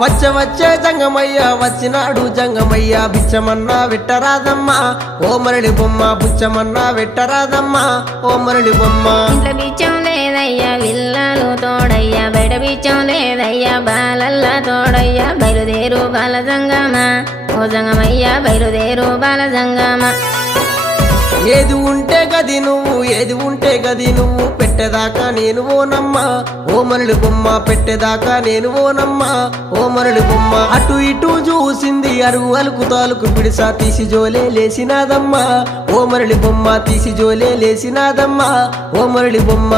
వచ్చే జంగమయ్య వచ్చినాడు జంగమయ్య బిచ్చమన్నా వెట్టరాదమ్మా ఓ మరళి బొమ్మ బుచ్చమన్నా వెట్టరాదమ్మా ఓ మరళి బొమ్మ ఇంట్లో బిచ్చం లేదయ్యా విల్లాలు తోడయ్యా బయట బిచ్చం లేదయ్యా బాలల్లా తోడయ్యా బయలుదేరు బాల జంగమా ఓ జంగమయ్యా బయలుదేరు బాల జంగమా ఏది ఉంటే గది నువ్వు ఏది ఉంటే గది నువ్వు పెట్టేదాకా నేను ఓనమ్మా ఓ మరళి బొమ్మ పెట్టేదాకా నేను ఓనమ్మా ఓ మరళి బొమ్మ అటు ఇటు చూసింది అరుగు అలుకు తాలుకు పిడిసా తీసి జోలే లేసినాదమ్మా ఓ మరళి బొమ్మ తీసి జోలే లేసినాదమ్మా ఓ మరళి బొమ్మ